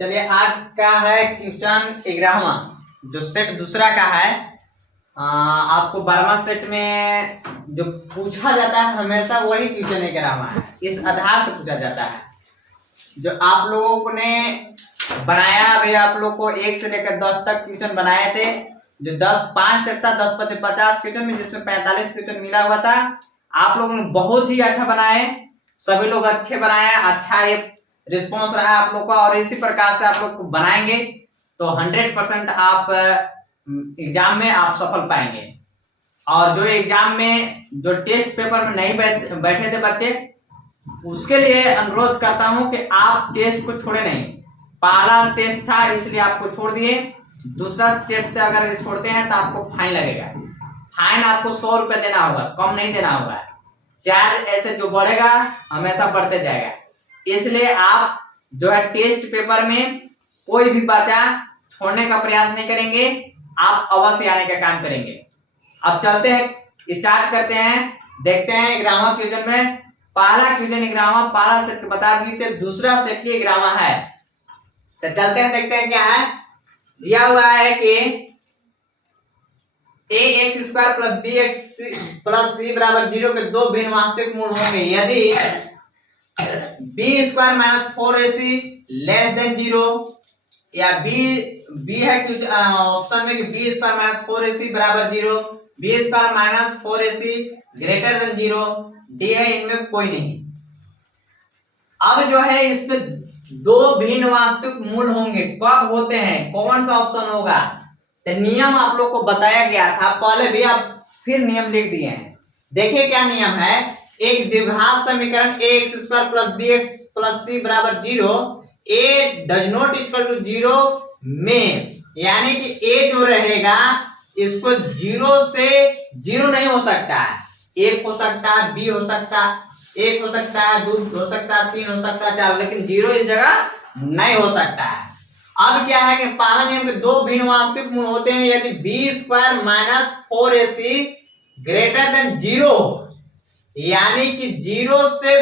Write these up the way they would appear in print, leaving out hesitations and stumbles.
चलिए आज का है क्वेश्चन 11वां, जो सेट दूसरा का है। आपको 12वां सेट में जो पूछा जाता है हमेशा वही क्वेश्चन 11वां है, इस आधार पर पूछा जाता है। जो आप लोगों ने बनाया, अभी आप लोग को 1 से लेकर 10 तक क्वेश्चन बनाए थे, जो 5 सेट था, 10 × 50 क्वेश्चन में, जिसमें 45 क्वेश्चन मिला हुआ था। आप लोगों ने बहुत ही अच्छा बनाए, सभी लोग अच्छे बनाए, अच्छा ये रिस्पॉन्स रहा आप लोग का। और इसी प्रकार से आप लोग को बनाएंगे तो 100% आप एग्जाम में आप सफल पाएंगे। और जो एग्जाम में जो टेस्ट पेपर में नहीं बैठे थे बच्चे, उसके लिए अनुरोध करता हूं कि आप टेस्ट को छोड़े नहीं। पहला टेस्ट था इसलिए आपको छोड़ दिए, दूसरा टेस्ट से अगर छोड़ते हैं तो आपको फाइन लगेगा। फाइन आपको 100 रुपये देना होगा, कम नहीं देना होगा। चार्ज ऐसे जो बढ़ेगा हमेशा बढ़ते जाएगा। इसलिए आप जो है टेस्ट पेपर में कोई भी बच्चा छोड़ने का प्रयास नहीं करेंगे, आप अवश्य आने का काम करेंगे। अब चलते हैं, स्टार्ट करते हैं, देखते हैं 11वां क्वेश्चन में। पहला क्वेश्चन 11वां, पहला सेट बता दिए, दूसरा सेट ही 11वां है। तो चलते हैं, देखते हैं क्या है। दिया हुआ है कि ax² + bx + c = 0 के दो भिन्न वास्तविक मूल होंगे यदि b² - 4ac < 0, या b है कुछ ऑप्शन में कि b² - 4ac = 0, b² - 4ac < 0, d है इनमें कोई नहीं। अब जो है इसमें दो भिन्न वास्तविक मूल होंगे, कब होते हैं, कौन सा ऑप्शन होगा? तो नियम आप लोग को बताया गया था पहले भी, आप फिर नियम लिख दिए हैं। देखिए क्या नियम है। एक द्विघात समीकरण ax² + bx + c = 0 a does not = 0 में, यानी कि a जो रहेगा इसको 0 से 0 नहीं हो सकता है। 1 हो सकता है, b हो सकता है, 1 हो सकता है, 2 हो सकता है, 3 हो सकता है, 4, लेकिन 0 इस जगह नहीं हो सकता है। अब क्या है कि पहला नियम में दो भिन्न वास्तविक मूल होते हैं यदि b² - 4ac < 0, यानी कि 0 से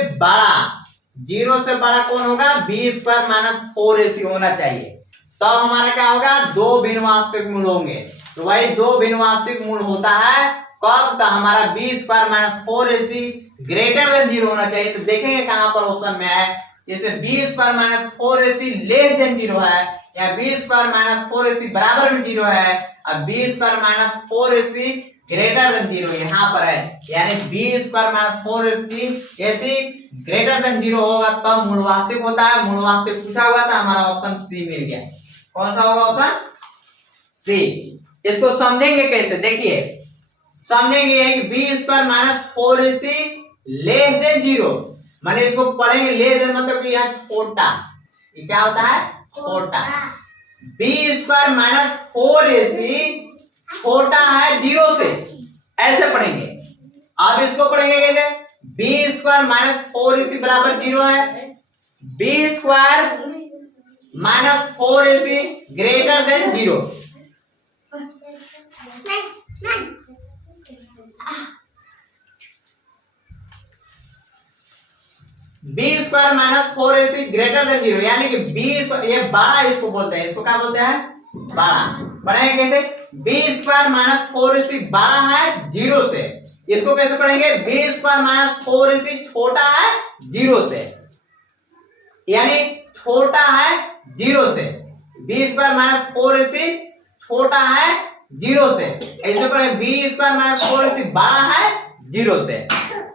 बड़ा कौन होगा? b² - 4ac होना चाहिए। तब हमारा क्या होगा? दो भिन्न वास्तविक मूल होंगे। तो वही दो भिन्न वास्तविक मूल होता है कब? तो हमारा b² - 4ac < 0 होना चाहिए। तो देखेंगे कहां पर ऑप्शन में है। जैसे b² - 4ac < 0 है, या b² - 4ac बराबर में 0 है, और b² - 4ac < 0 यहाँ पर है। यानी b² - 4ac < 0 होगा तब मूल वास्तविक होता है। मूल वास्तविक पूछा हुआ था, हमारा ऑप्शन सी मिल गया। कौन सा होगा ऑप्शन सी? इसको समझेंगे कैसे, देखिए समझेंगे कि b² - 4ac < 0, माने इसको पढ़ेंगे ले मतलब कि यह छोटा, ये क्या होता है? छोटा। b² - 4ac छोटा है 0 से, ऐसे पढ़ेंगे। अब इसको पढ़ेंगे कैसे? b² - 4ac बराबर 0 है, b² - 4ac < 0। b² - 4ac < 0, यानी कि b ये बड़ा इसको बोलते हैं, इसको क्या बोलते हैं? बड़ा। पढ़ेंगे कैसे? b² - 4ac बड़ा है 0 से, इसको कैसे पढ़ेंगे? b² - 4ac छोटा है 0 से, यानी छोटा है 0 से, b² - 4ac छोटा है 0 से, ऐसे पढ़ेंगे b² - 4ac बड़ा है 0 से।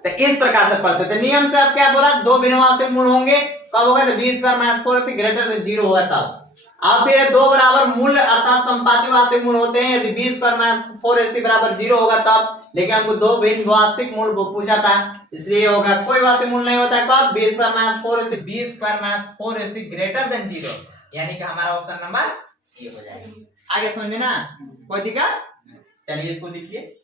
तो इस प्रकार से पढ़ते थे। नियम से आप क्या बोला? दो भिन्न वास्तविक मूल होंगे, कब होगा? तो b² - 4ac < 0 होगा तब। अब फिर दो बराबर मूल अर्थात संपाती वास्तविक मूल होते हैं यदि b² - 4ac बराबर 0 होगा तब। लेकिन हमको दो भिन्न वास्तविक मूल पूछा था, इसलिए होगा। कोई वास्तविक मूल नहीं होता है कब? b² - 4ac b² - 4ac < 0, यानी कि हमारा ऑप्शन नंबर ये हो जाएगा। आगे समझे ना? कोई दिक्कत? चलिए इसको लिखिए।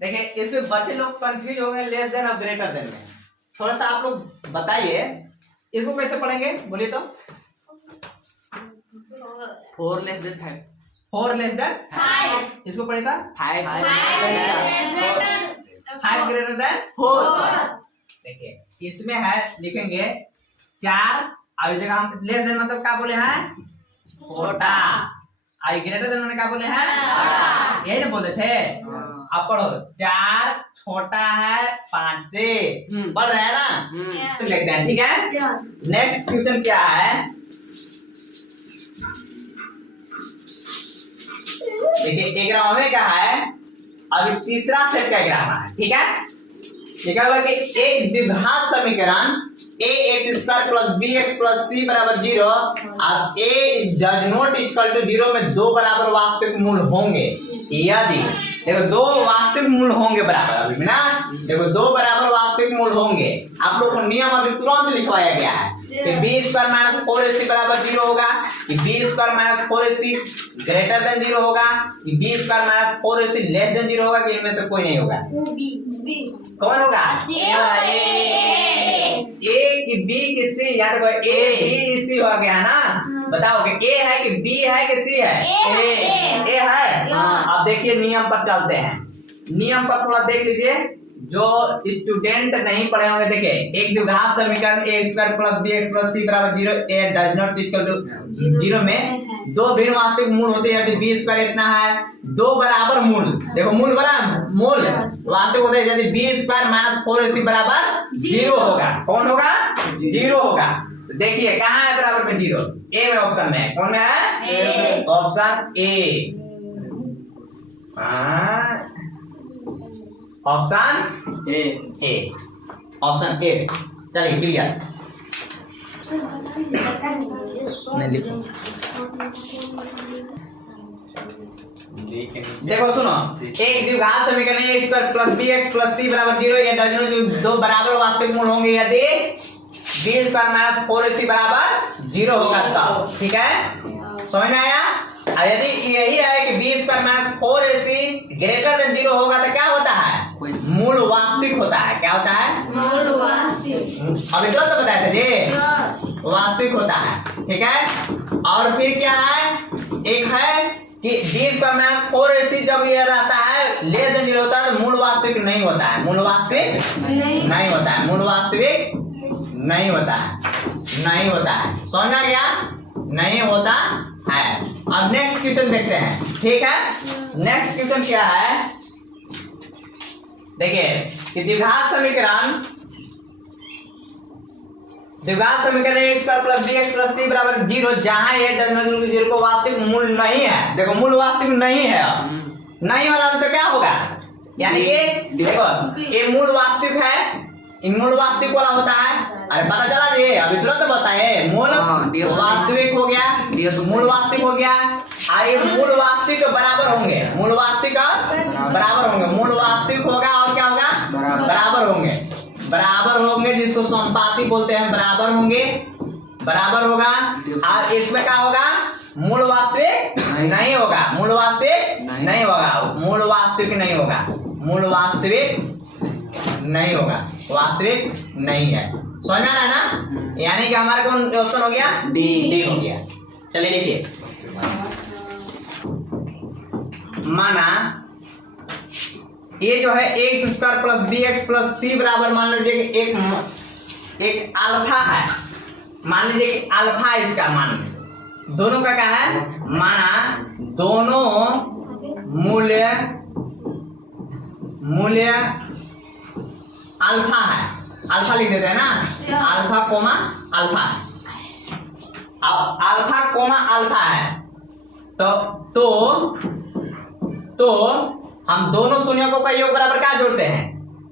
देखिए इसमें बच्चे लोग कंफ्यूज हो गए लेस देन और ग्रेटर देन में। थोड़ा सा आप लोग बताइए इसको कैसे पढ़ेंगे, बोलिए तो। 4 < 5। 4 < 5, इसको पढ़े था 5 5 < 4। देखिए इसमें है लिखेंगे 4 और जगह हम लेस देन मतलब क्या बोले हैं छोटा और ग्रेटर देन मैंने क्या बोले हैं बड़ा, यही ना बोले थे। अब पढ़ो 4 छोटा है 5 से, पढ़ रहे हैं ना, तो लिखते हैं ठीक है। नेक्स्ट क्वेश्चन क्या है, देखिए ग्राम में क्या है, अभी तीसरा सेट का ग्राम है ठीक है। लिखा हुआ कि एक द्विघात समीकरण ax² + bx + c = 0 अब a does not equal to 0 में दो बराबर वास्तविक मूल होंगे यदि, देखो दो वास्तविक मूल होंगे बराबर, अभी ना देखो दो बराबर वास्तविक मूल होंगे। आप लोग को नियम अभी तुरंत लिखवाया गया है कि b² - 4ac = 0 होगा, कि b² - 4ac ग्रेटर देन 0 होगा, कि b² - 4ac लेस देन 0 होगा, कि इनमें से कोई नहीं होगा। कौन होगा ए कि बी कि सी, या देखो ए बी सी हो गया ना, बताओ कि ए है कि बी है कि सी है, ए है। अब देखिए नियम पर चलते हैं, नियम पर थोड़ा देख लीजिए, जो स्टूडेंट नहीं पढ़े होंगे देखिए एक द्विघात समीकरण ax² + bx + c = 0 a does not equal to 0 में दो भिन्न वास्तविक मूल होते हैं, यदि b² इतना है, दो बराबर मूल, देखो मूल बड़ा मूल वास्तविक होते हैं यदि b² - 4ac = 0 होगा। कौन होगा 0 होगा। देखिए कहाँ है बराबर में 0, ए में ऑप्शन में, कौन में है option A, option A, option A. चलिए क्लियर, देखो सुनो, एक द्विघात समीकरण ax² + bx + c = 0 ये दो बराबर वास्तविक मूल होंगे यदि b² - 4ac = 0 होगा तब, ठीक है समझ में आया। और यदि यही है कि b² - 4ac ग्रेटर देन 0 होगा तो क्या होता है मूल वास्तविक होता है। क्या होता है मूल वास्तविक, अभी तो बताया था जी वास्तविक होता है ठीक है। और फिर क्या है, एक है कि b² - 4ac जब ये रहता है लेस देन 0 होता है तो मूल वास्तविक नहीं होता है, मूल वास्तविक नहीं होता है, मूल वास्तविक नहीं होता है, नहीं होता है, समझ में आ गया, नहीं होता है। अब नेक्स्ट क्वेश्चन देखते हैं ठीक है। नेक्स्ट क्वेश्चन क्या है, देखिए कि द्विघात समीकरण ax² + bx + c = 0 जहां a does not equal to 0 को वास्तविक मूल नहीं है, देखो मूल वास्तविक नहीं है, नहीं वाला तो क्या होगा, यानी कि देखो ये मूल वास्तविक है, इन मूल वास्तविक वाला होता है, अरे पता चला जी अभी तुरंत बताए, मूल वास्तविक हो गया, मूल वास्तविक हो गया, आए मूल वास्तविक बराबर होंगे, मूल वास्तविक बराबर होंगे, मूल वास्तविक होगा और क्या होगा बराबर होंगे, बराबर होंगे जिसको समानुपाती बोलते हैं, बराबर होंगे, बराबर होगा। और इसमें क्या होगा मूल वास्तविक नहीं होगा, मूल वास्तविक नहीं होगा, मूल वास्तविक नहीं होगा, मूल वास्तविक नहीं होगा, वास्तविक नहीं है, समझ में आ रहा है ना। यानी कि हमारे कौन ऑप्शन हो गया डी हो गया। चलिए देखिए, माना ये जो है ax² + bx + c बराबर मान लीजिए कि एक अल्फा है, मान लीजिए कि अल्फा है इसका, मान दोनों का क्या है, माना दोनों मूल्य अल्फा है, अल्फा लिख देते हैं ना, अल्फा कोमा अल्फा, अब अल्फा कोमा अल्फा है तो हम दोनों शून्यकों का योग बराबर क्या जोड़ते हैं,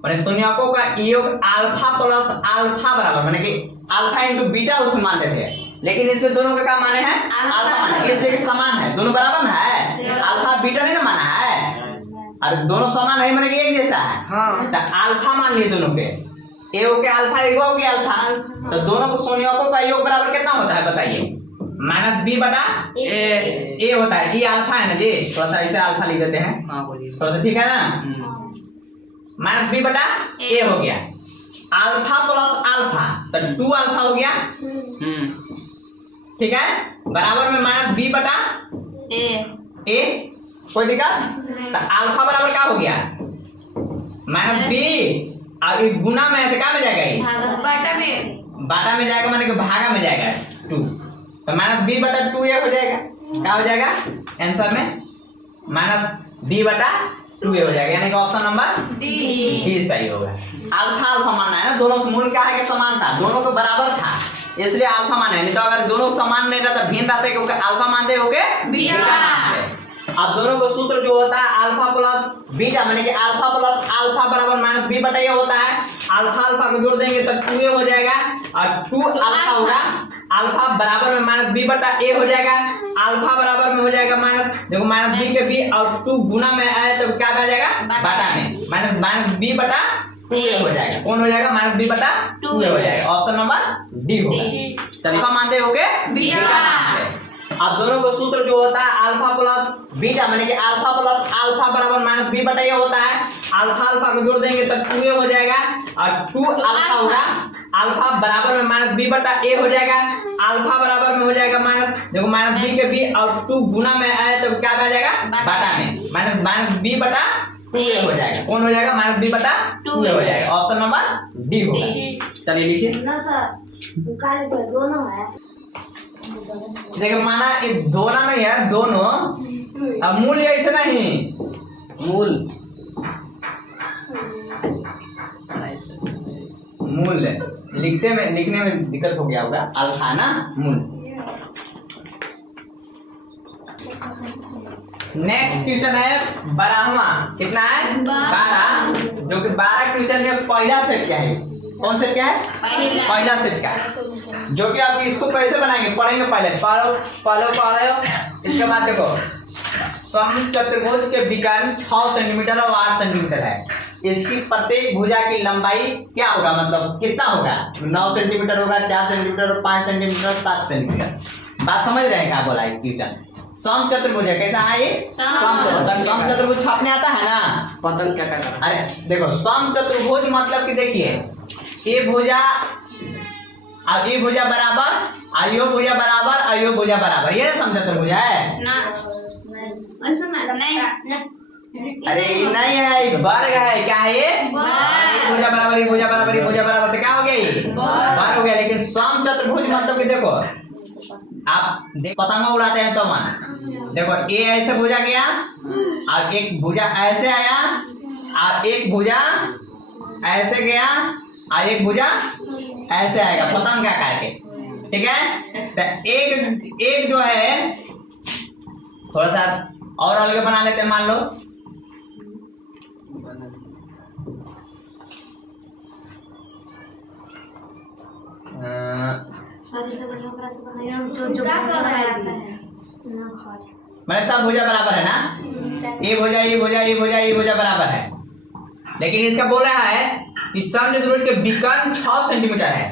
माने शून्यकों का योग अल्फा प्लस अल्फा बराबर, माने कि अल्फा इंटू बीटा उसमें मान देते हैं, लेकिन इसमें दोनों का क्या माने हैं अल्फा माने, इसलिए कि समान है, दोनों बराबर ना है, अल्फा बीटा नहीं ना माना है, अरे दोनों समान है माने कि एक जैसा है, तो अल्फा मान लिए दोनों के, ए हो के अल्फा ए हो के अल्फा, तो दोनों को शून्यकों का योग बराबर कितना होता है बताइए, -b/a ए होता है, ये अल्फा है ना जी, थोड़ा सा ऐसे अल्फा लिख देते हैं थोड़ा सा, ठीक है ना, -b/a हो गया, अल्फा प्लस अल्फा तो 2 अल्फा हो गया, ठीक है, बराबर में -b/a, कोई दिक्कत, तो अल्फा बराबर क्या हो गया -b और ये गुना में है तो क्या में जाएगा ये बाटा में जाएगा, माने कि भागा में जाएगा 2, तो माइनस बी बटा 2 ये हो जाएगा। क्या हो जाएगा आंसर में माइनस बी बटा 2 ये हो जाएगा, यानी कि ऑप्शन नंबर डी सही होगा। अल्फा अल्फा मानना है ना, दोनों का मूल क्या है कि समान था, दोनों को बराबर था, इसलिए अल्फा माना है। नहीं तो अगर दोनों समान नहीं रहता भिन्न रहते क्योंकि अल्फा मानते हो के बीटा मानते। अब दोनों का सूत्र जो होता है अल्फा प्लस बीटा, माने कि अल्फा प्लस अल्फा बराबर माइनस बी बटा ये होता है। अल्फा अल्फा को जोड़ देंगे तो 2a हो जाएगा और 2 अल्फा होगा, अल्फा बराबर में माइनस बी बटा ए हो जाएगा, अल्फा बराबर में हो जाएगा माइनस, देखो माइनस बी के बी और 2 गुना में आए तो क्या आ जाएगा बाटा में, माइनस बी बटा 2a हो जाएगा। कौन हो जाएगा माइनस बी बटा 2a हो जाएगा, ऑप्शन नंबर डी होगा। चलिए अल्फा मानते हो गए बीटा मानते। अब दोनों का सूत्र जो होता है अल्फा प्लस बीटा, माने कि अल्फा प्लस अल्फा बराबर माइनस बी बटा ये होता है। अल्फा अल्फा को जोड़ देंगे तो 2a हो जाएगा और 2 अल्फा होगा, अल्फा बराबर में माइनस बी बटा ए हो जाएगा, अल्फा बराबर में हो जाएगा माइनस, देखो माइनस बी के बी और 2 गुना में आए तो क्या आ जाएगा बाटा में, माइनस बी बटा 2a हो जाएगा। कौन हो जाएगा माइनस बी बटा 2a हो जाएगा, ऑप्शन नंबर डी होगा। चलिए लिखिए ना सर दोनों है, देखिए माना ये दोनों नहीं है, दोनों। अब मूल ऐसे नहीं, मूल मूल लिखने में दिक्कत हो गया होगा, अल्फा ना मूल। नेक्स्ट क्वेश्चन है 12वां, कितना है 12, जो कि 12 क्वेश्चन में पहला सेट क्या है, कौन सेट क्या है पहला सेट क्या है, जो कि आप इसको कैसे बनाएंगे पढ़ेंगे, पहले पढ़ो। इसके बाद देखो समचतुर्भुज के विकर्ण 6 सेंटीमीटर और 8 सेंटीमीटर है, इसकी प्रत्येक भुजा की लंबाई क्या होगा, मतलब कितना होगा, 9 सेंटीमीटर होगा, 4 सेंटीमीटर, 5 सेंटीमीटर, 7 सेंटीमीटर। बात समझ रहे हैं क्या बोला है क्वेश्चन। समचतुर्भुज है, कैसा है ये समचतुर्भुज छापने आता है ना, पतंग क्या कर रहा है। अरे देखो समचतुर्भुज मतलब कि देखिए ये भुजा और ये भुजा बराबर और यो भुजा बराबर और यो भुजा बराबर, ये समचतुर्भुज है ना ऐसा नहीं अरे नहीं है, वर्ग है। क्या है ये भुजा बराबर, ये भुजा बराबर, ये भुजा बराबर, तो क्या हो गया ये वर्ग हो गया। लेकिन समचतुर्भुज मतलब कि देखो आप पतंग उड़ाते हैं तो मन देखो ये ऐसे भुजा गया और एक भुजा ऐसे आया और एक भुजा ऐसे गया और एक भुजा ऐसे आएगा पतंग का करके, ठीक है। तो एक जो है थोड़ा सा और अलग बना लेते हैं, मान लो सारी से बढ़िया ओकरा से बनाया जो बनाया मतलब सब भुजा बराबर है ना, ये भुजा ये भुजा ये भुजा ये भुजा बराबर है। लेकिन इसका बोल रहा है कि समचतुर्भुज के विकर्ण 6 सेंटीमीटर है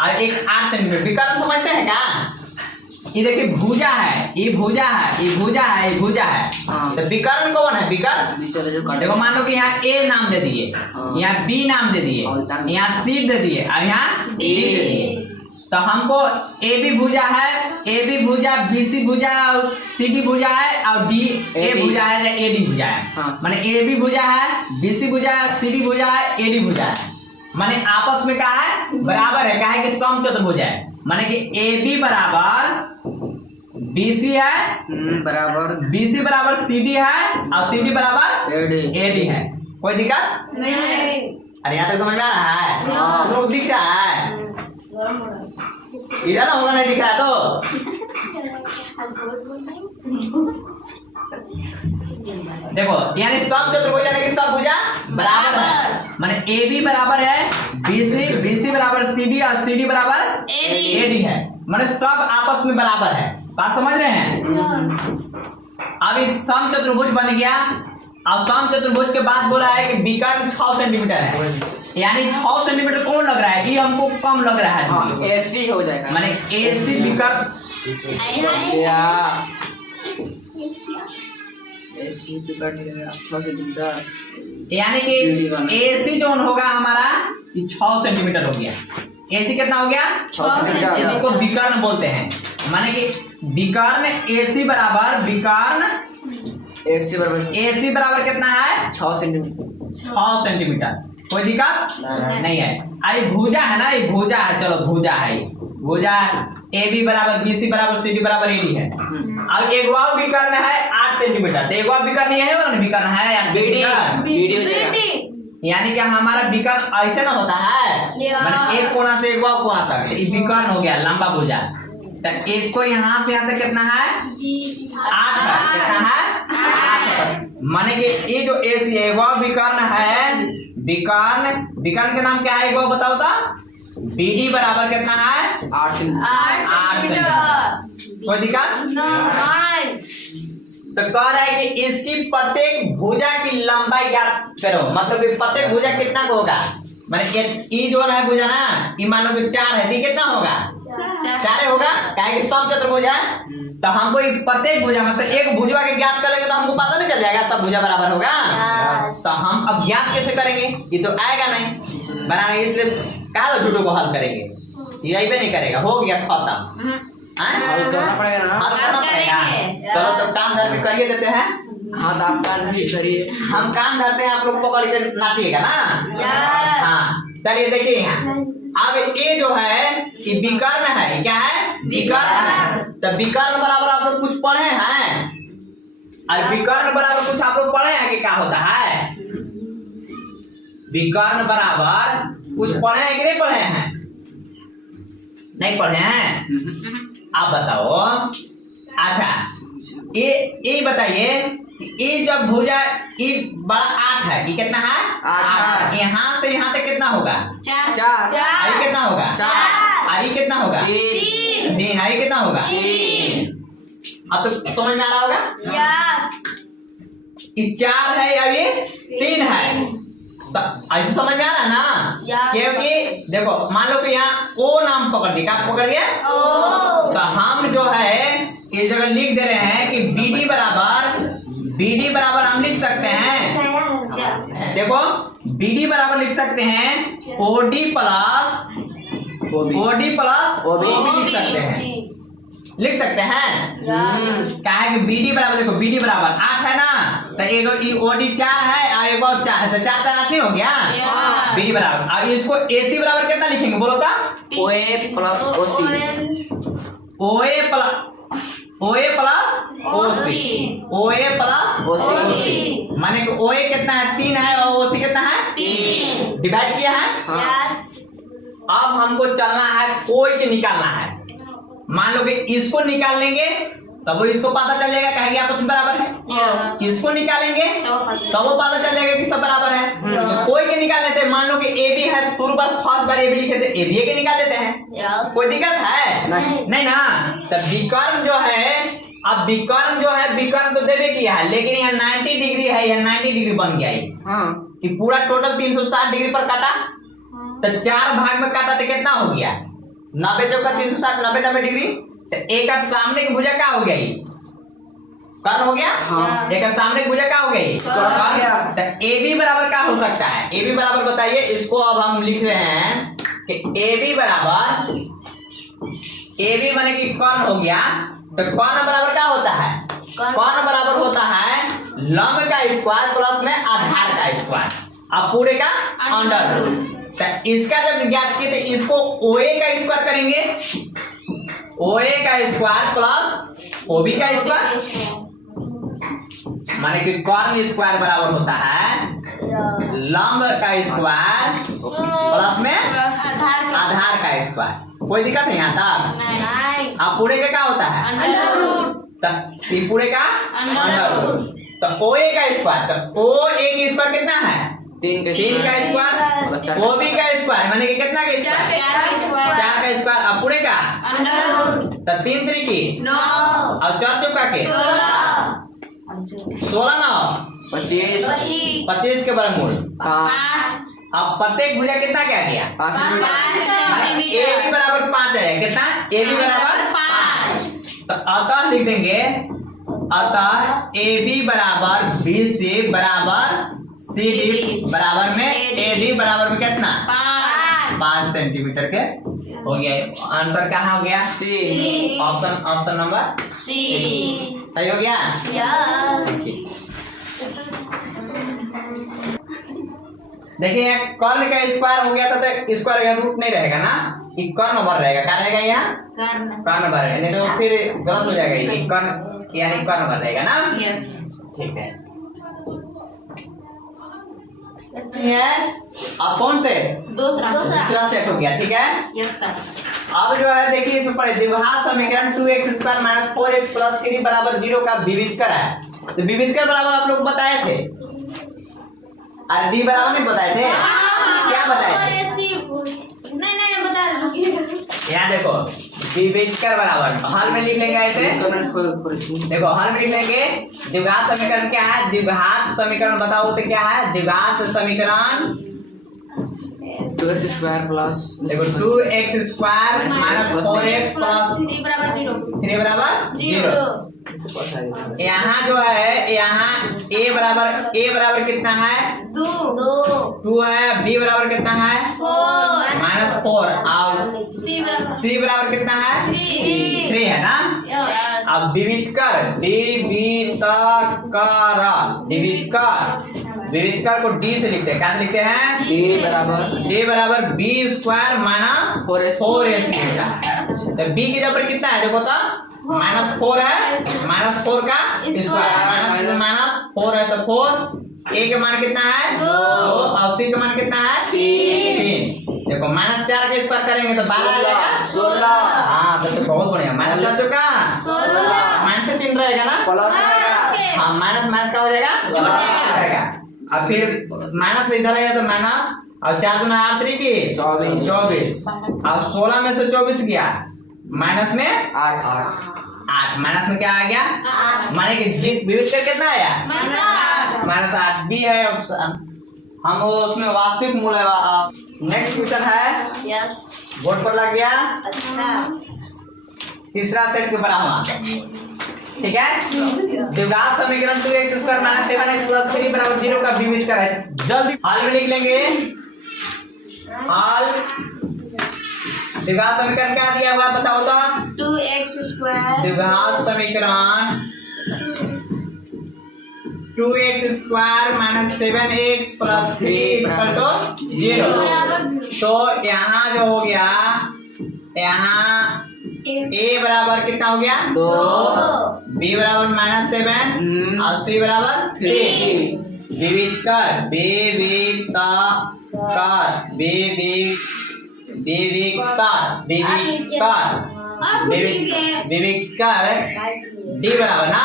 और एक 8 सेंटीमीटर। विकर्ण समझते हैं क्या, ये देखिए भुजा है, ये भुजा है, ये भुजा है, ये भुजा है, तो विकर्ण कौन है, विकर्ण देखो मान लो कि यहाँ ए नाम दे दिए, यहाँ बी नाम दे दिए, यहाँ सी दे दिए और यहाँ डी दे दिए। तो हमको ए बी भुजा है, ए बी भुजा, बी सी भुजा, सी डी भुजा है और डी ए भुजा है या ए डी भुजा है। माने ए बी भुजा है, बी सी भुजा है, सी डी भुजा है, ए डी भुजा है, माने आपस में क्या है बराबर है। क्या है कि समचतुर्भुज है, माने कि ए बी बराबर बी सी है बराबर, बी सी बराबर सी डी है और सी डी बराबर ए डी है। कोई दिक्कत नहीं, अरे यहाँ तक समझ में आ रहा है, लोग दिख रहा है इधर होगा, नहीं दिख रहा तो देखो यानी समचतुर्भुज यानी कि सब भुजा बराबर है, माने ए बी बराबर है बी सी बराबर सी डी और सी डी बराबर ए डी है, माने सब आपस में बराबर है। बात समझ रहे हैं। अब इस समचतुर्भुज बन गया। अब समचतुर्भुज के बाद बोला है कि विकर्ण 6 सेंटीमीटर है, यानी 6 सेंटीमीटर कौन लग रहा है, ये हमको कम लग रहा है, एसी हो जाएगा, माने एसी विकर्ण एसी विकर्ण 6 सेंटीमीटर, यानी कि एसी जो होगा हमारा 6 सेंटीमीटर हो गया। एसी कितना हो गया 6 सेंटीमीटर, इसको विकर्ण बोलते हैं, माने कि विकर्ण एसी बराबर विकर्ण एसी बराबर एसी बराबर कितना है 6 सेंटीमीटर, 6 सेंटीमीटर। कोई दिक्कत नहीं है। आई भुजा है ना, ये भुजा है, चलो भुजा है, भुजा ए बी बराबर बी सी बराबर सी डी बराबर ए डी है। अब एक वाव विकर्ण है 8 सेंटीमीटर, तो एक वाव विकर्ण ये है वाला विकर्ण है यार, वीडियो यानी कि हमारा विकर्ण ऐसे ना होता है, मतलब एक कोना से एक वाव कोना तक, ये विकर्ण हो गया लंबा भुजा। तो इसको यहाँ से यहाँ तक कितना है 8 है, कितना है 8। माने कि ये जो ए सी है वह विकर्ण है, विकर्ण के नाम क्या है, वो बताओ तो। बी डी बराबर कितना है 8 सेंटीमीटर। कोई दिक्कत? तो कह रहा है कि इसकी प्रत्येक भुजा की लंबाई ज्ञात करो, मतलब कि प्रत्येक भुजा कितना का होगा, माने ये जो है भुजा ना, ये मान लो कि 4 है, ये कितना होगा 4 होगा, क्या है कि सब चतुर्भुज है। तो हमको प्रत्येक भुजा मतलब एक भुजा के ज्ञात करेंगे तो हमको पता नहीं चल जाएगा सब भुजा बराबर होगा। तो हम अब ज्ञात कैसे करेंगे, ये तो आएगा नहीं बनाने, इसलिए कहा तो झूठों को हल करेंगे, यही पे नहीं करेगा, हो गया खत्म। हल करना पड़ेगा ना, हल करना पड़ेगा। चलो तो कान धर के करिए देते हैं। हाँ तो आप कान भी करिए, हम कान धरते हैं, आप लोग पकड़ के नाचिएगा ना। हाँ चलिए देखिए, अब ये जो है ये विकर्ण है, क्या है विकर्ण है। तो विकर्ण बराबर आप लोग कुछ पढ़े हैं, और विकर्ण बराबर कुछ आप लोग पढ़े हैं कि क्या होता है, विकर्ण बराबर कुछ पढ़े हैं कि नहीं पढ़े हैं, नहीं पढ़े हैं, आप बताओ। अच्छा ये बताइए, ये जब भुजा ये बड़ा 8 है, ये कितना है 8, यहाँ से यहाँ तक कितना होगा 4, आई कितना होगा 4, आई कितना होगा 3, आई कितना होगा 3। अब तो समझ में आ रहा होगा, ये 4 है या ये 3 है, तो ऐसे समझ में आ रहा है ना, क्योंकि देखो मान लो कि यहाँ ओ नाम पकड़ दिया, क्या पकड़ दिया, तो हम जो है इस जगह लिख दे रहे हैं कि BD बराबर हम लिख सकते हैं, देखो BD बराबर लिख सकते हैं OD प्लस OB लिख सकते हैं, क्या है कि BD बराबर, देखो BD बराबर 8 है ना, तो एक OD 4 है और एक और 4 है, तो 4 8 हो गया BD बराबर। अब इसको AC बराबर कितना लिखेंगे बोलो तो, OA प्लस OC, माने कि OA कितना है 3 है और OC कितना है 3, डिवाइड किया है। अब हमको चलना है कोई के निकालना है, मान लो कि इसको निकाल लेंगे तब वो इसको पता चल जाएगा, कहेंगे आपस में बराबर है, इसको निकालेंगे तब वो पता चल जाएगा कि सब बराबर है। तो कोई के निकाल लेते हैं, मान लो कि AB है, शुरू पर फर्स्ट बार AB लिखे थे, AB के निकाल लेते हैं, कोई दिक्कत है नहीं ना। तो विकर्ण जो है, अब विकर्ण जो है, विकर्ण तो देवे किया है, लेकिन यहाँ 90 डिग्री है, यह 90 डिग्री बन गया ये पूरा टोटल 360 डिग्री पर काटा, तो 4 भाग में काटा तो कितना हो गया 90 चौका 360, 90 डिग्री। तो एक सामने की भुजा क्या हो गया, ये कर्ण हो गया, एक सामने की भुजा क्या हो गई, तो AB बराबर क्या हो सकता है, AB बराबर बताइए, इसको अब हम लिख रहे हैं कि AB बने कि कर्ण हो गया, तो कर्ण बराबर क्या होता है, कर्ण बराबर होता है लंब का स्क्वायर प्लस में आधार का स्क्वायर, अब पूरे का अंडर रूट। तो इसका जब ज्ञात किए थे, इसको OA का स्क्वायर करेंगे, OA का स्क्वायर प्लस OB का स्क्वायर, माने कि कर्ण स्क्वायर बराबर होता है लंब का स्क्वायर प्लस में आधार का स्क्वायर। कोई दिक्कत है यहाँ तक? अब पूरे का क्या होता है तो पूरे का अंडर रूट। तो OA का स्क्वायर, तो OA का स्क्वायर कितना है 3 का स्क्वायर, OB का स्क्वायर माने कि कितना का स्क्वायर 4 का स्क्वायर, अब पूरे का तो 3 3 की 9 और 4 चौका के 16 9 25 के वर्गमूल 5। अब प्रत्येक भुजा कितना क्या गया 5 सेंटीमीटर, AB बराबर 5 है, कितना AB बराबर 5। तो अतः लिख देंगे, अतः AB बराबर BC बराबर CD बराबर में AD बराबर में कितना 5 सेंटीमीटर के हो गया। आंसर कहाँ हो गया C, ऑप्शन नंबर सही हो गया। देखिए कर्ण का स्क्वायर हो गया था तो स्क्वायर यहाँ रूट नहीं रहेगा ना, ये कर्ण भर रहेगा, क्या रहेगा यहाँ कर्ण भर रहेगा, नहीं तो फिर गलत हो जाएगा, ये कर्ण यानी कर्ण भर रहेगा ना। यस ठीक है अब कौन से दूसरा दूसरा सेट हो गया। ठीक है यस सर अब जो है देखिए इस ऊपर द्विघात समीकरण 2x square minus 4x plus 3 बराबर 0 का विविधकर है। तो विविधकर बराबर आप लोग बताए थे, अरे डी बराबर नहीं बताए थे, क्या बताए थे? नहीं बता रहे यहाँ देखो विविधकर बराबर हल में लिख लेंगे ऐसे, देखो हल में लिख लेंगे द्विघात समीकरण क्या है, द्विघात समीकरण बताओ तो क्या है, द्विघात समीकरण 2x स्क्वायर प्लस देखो 2x square minus 4x plus 3 बराबर 0 3 बराबर 0। यहाँ जो है यहाँ a बराबर कितना है 2 है, b बराबर कितना है माइनस 4 और c बराबर कितना है 3 है ना। अब विविधकर विविधकर को d से लिखते हैं, क्या लिखते हैं d बराबर b स्क्वायर माइनस 4ac। तो b की जगह पर कितना है देखो तो माइनस 4 है, माइनस 4 का स्क्वायर माइनस 4 है तो 4, a के मान कितना है 2 और c के मान कितना है 3। देखो माइनस 4 का स्क्वायर करेंगे तो 12 आ जाएगा 16। हाँ तो बहुत बढ़िया, माइनस 10 का 16 माइनस 3 रहेगा ना प्लस रहेगा, हाँ माइनस का हो जाएगा। अब फिर माइनस इधर आएगा तो माइनस और 4 दूना 8 3 की 24 और 16 में से 24 गया माइनस में 8 माइनस में क्या आ गया माने कि विविधकर कितना आया माइनस 8 बी है ऑप्शन। हम वो उसमें वास्तविक मूल है। नेक्स्ट क्वेश्चन है यस बोर्ड पर लग गया, अच्छा तीसरा सेट के बराबर। ठीक है द्विघात समीकरण 2x square minus 7x plus 3 बराबर 0 का विविधकर है। जल्दी हल में लिख लेंगे, हल द्विघात समीकरण क्या दिया हुआ है बताओ तो 2x स्क्वायर द्विघात समीकरण 2x square minus 7x plus 3 equal to 0। तो यहाँ जो हो गया यहाँ a बराबर कितना हो गया 2, b बराबर माइनस 7 और c बराबर 3। विविधकर विविधकर डी बराबर ना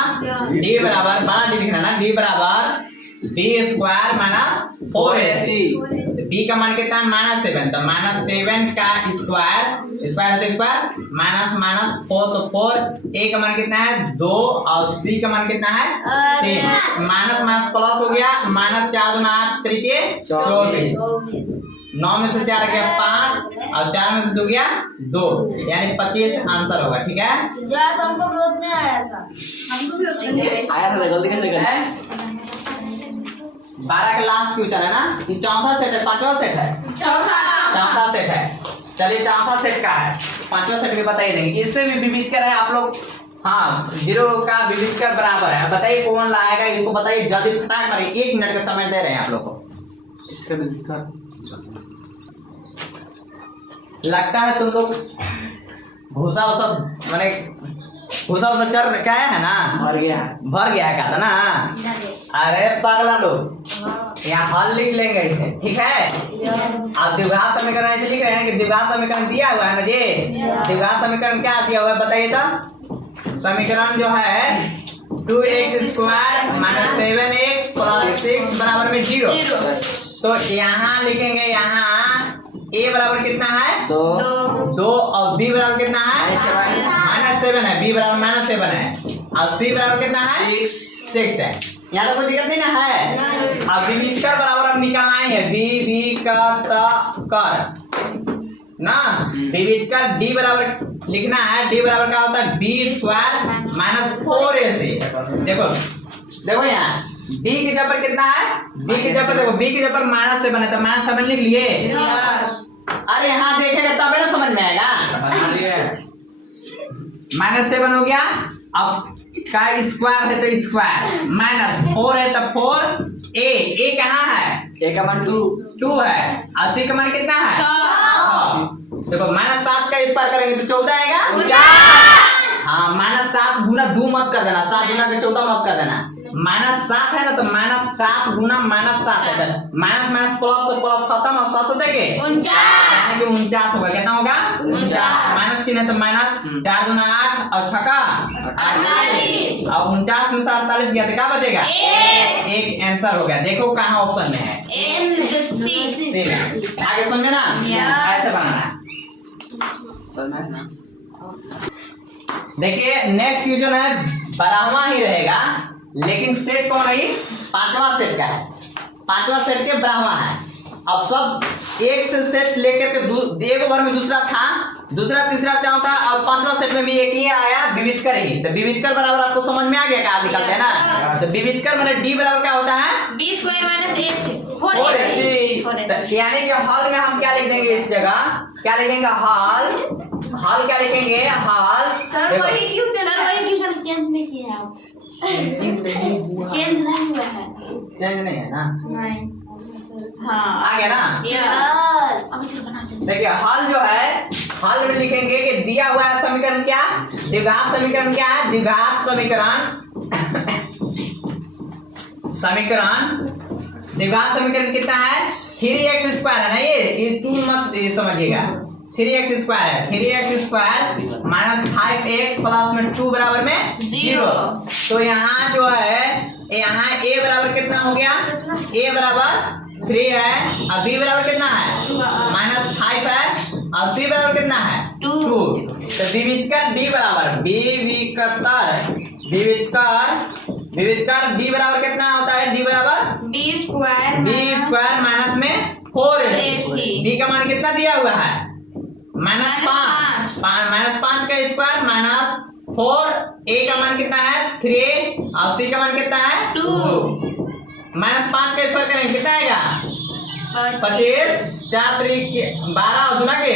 डी बराबर बड़ा डी लिखना ना, डी बराबर B square minus 4ac। B का मान कितना है माइनस 7, तो माइनस 7 का स्क्वायर स्क्वायर माइनस 4 तो 4, ए का मान कितना है 2 और सी का मान कितना है 3। माइनस माइनस प्लस हो गया, माइनस 4 दूना 8 3 के 24, 9 में से 4 गया 5 और 4 में से 2 गया 2, यानी 25 आंसर होगा। ठीक है यस हमको भी उतने आया था, हमको भी आया था गलती कैसे कर 12 का लास्ट क्वेश्चन है ना, ये चौथा सेट है, पांचवा सेट है, चौथा सेट है। चलिए चौथा सेट का है, पांचवा सेट भी बताइए देंगे, इसमें भी विविधकर है आप लोग। हाँ 0 का विविधकर बराबर है, बताइए कौन लाएगा इसको, बताइए जल्दी फटाक करें, 1 मिनट का समय दे रहे हैं आप लोग को। इसका विविधकर लगता है तुम लोग भूसा उसा मैंने भूसा उसा चर क्या है ना भर गया का था ना। अरे पागला लोग यहाँ हल लिख लेंगे इसे, ठीक है। आप द्विघात समीकरण ऐसे लिख रहे हैं कि द्विघात समीकरण दिया हुआ है ना जी, द्विघात समीकरण क्या दिया हुआ है बताइए तो। समीकरण जो है 2x square minus 7x plus 6 बराबर में 0। तो यहाँ लिखेंगे, यहाँ a बराबर कितना है 2 और b बराबर कितना है माइनस 7 है, b बराबर माइनस 7 है और c बराबर कितना है 6 है। यहाँ तो कोई दिक्कत नहीं ना है। अब विविधकर बराबर अब निकालना है, b कर ना, विविधकर d बराबर लिखना है, d बराबर क्या होता है b स्क्वायर माइनस 4ac। देखो यहाँ b की जगह पर कितना है, b की जगह पर देखो, b की जगह पर माइनस 7 है तो माइनस 7 लिख लिए। अरे यहाँ देखेगा तब ना समझ में आएगा। माइनस 7 हो गया, अब का स्क्वायर है तो स्क्वायर, माइनस 4 है तो 4, ए कहाँ है A का मान 2 2 है और C का मान कितना है 6। देखो -7 का स्क्वायर करेंगे तो 14 आएगा। हाँ -7 गुना 2 मत कर देना, 7 गुना के 14 मत कर देना। -7 है ना तो -7 गुना -7 है, माइनस माइनस प्लस तो प्लस खत्म और 7 देंगे 49 होगा। कितना होगा 49। माइनस कितना तो माइनस 4 गुना 8 और 6 का 48 और 49 में से 48 गया तो क्या बचेगा एक आंसर हो गया। देखो कहाँ ऑप्शन में है सी में। आगे समझे ना ऐसे बनाना है। समझ ना। देखिए नेक्स्ट क्वेश्चन है 12वां ही रहेगा लेकिन सेट कौन है 5वां सेट का है। 5वां सेट के 12वां है। अब सब एक से सेट लेकर के एक ओवर में दूसरा था, दूसरा तीसरा चौथा और 5वां सेट में भी एक ही आया विविधकर ही। तो विविधकर बराबर आपको समझ में आ गया क्या निकलते हैं ना। तो विविधकर मतलब डी बराबर क्या होता है 4ac। यानी कि हॉल में हम क्या लिख देंगे इस जगह क्या लिखेंगे हॉल क्या लिखेंगे हॉल। चेंज नहीं किया है चेंज नहीं हुआ है चेंज नहीं है ना हाँ आ गया ना। देखिए हॉल जो है हॉल में लिखेंगे कि दिया हुआ है समीकरण क्या द्विघात समीकरण क्या है द्विघात समीकरण कितना है 3x² है ना ये 2 मत समझिएगा 3x² है 3x² -5x प्लस में 2 बराबर में 0। तो यहाँ जो है यहाँ a बराबर कितना हो गया a बराबर 3 है और b बराबर कितना है -5 है और c बराबर कितना है 2। तो विविधकर d बराबर विविधकर d बराबर कितना होता है d बराबर b² माइनस में 4ac। d का मान कितना दिया हुआ है -5 का स्क्वायर -4 a का मान कितना है 3 और c का मान कितना है 2। -5 का स्क्वायर करेंगे कितना आएगा 25 4 3 12 और 2 के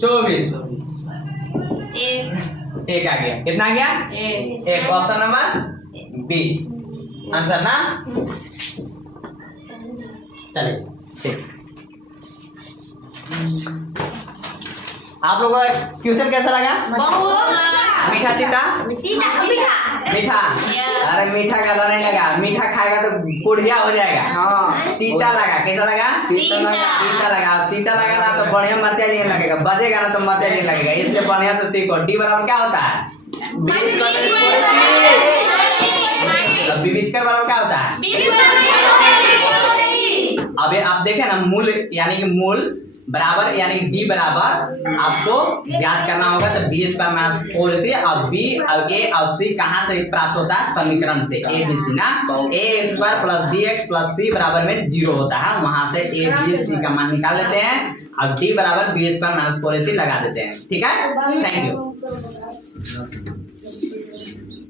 24 एक आ गया। कितना आ गया एक। ऑप्शन नंबर बी आंसर ना। चलिए ठीक। आप लोगों का क्वेश्चन कैसा लगा मीठा मीठा अरे मीठा ज्यादा नहीं लगा मीठा खाएगा तो पुड़िया हो जाएगा। हाँ तीता लगा कैसा लगा तीता लगा ना तो बढ़िया मरचा नहीं लगेगा बजेगा ना तो मरचा नहीं लगेगा इसलिए बढ़िया से सीखो। डी बराबर क्या होता है विविधकर बराबर क्या होता है। अब आप देखें ना मूल यानी कि मूल बराबर यानी कि b बराबर आपको ज्ञात करना होगा। तो b² -4 से और b और a और c कहाँ से प्राप्त होता है समीकरण से a b c ना। a² + bx + c बराबर में 0 होता है वहां से a b c का मान निकाल लेते हैं और d बराबर b² -4ac लगा देते हैं। ठीक है थैंक यू।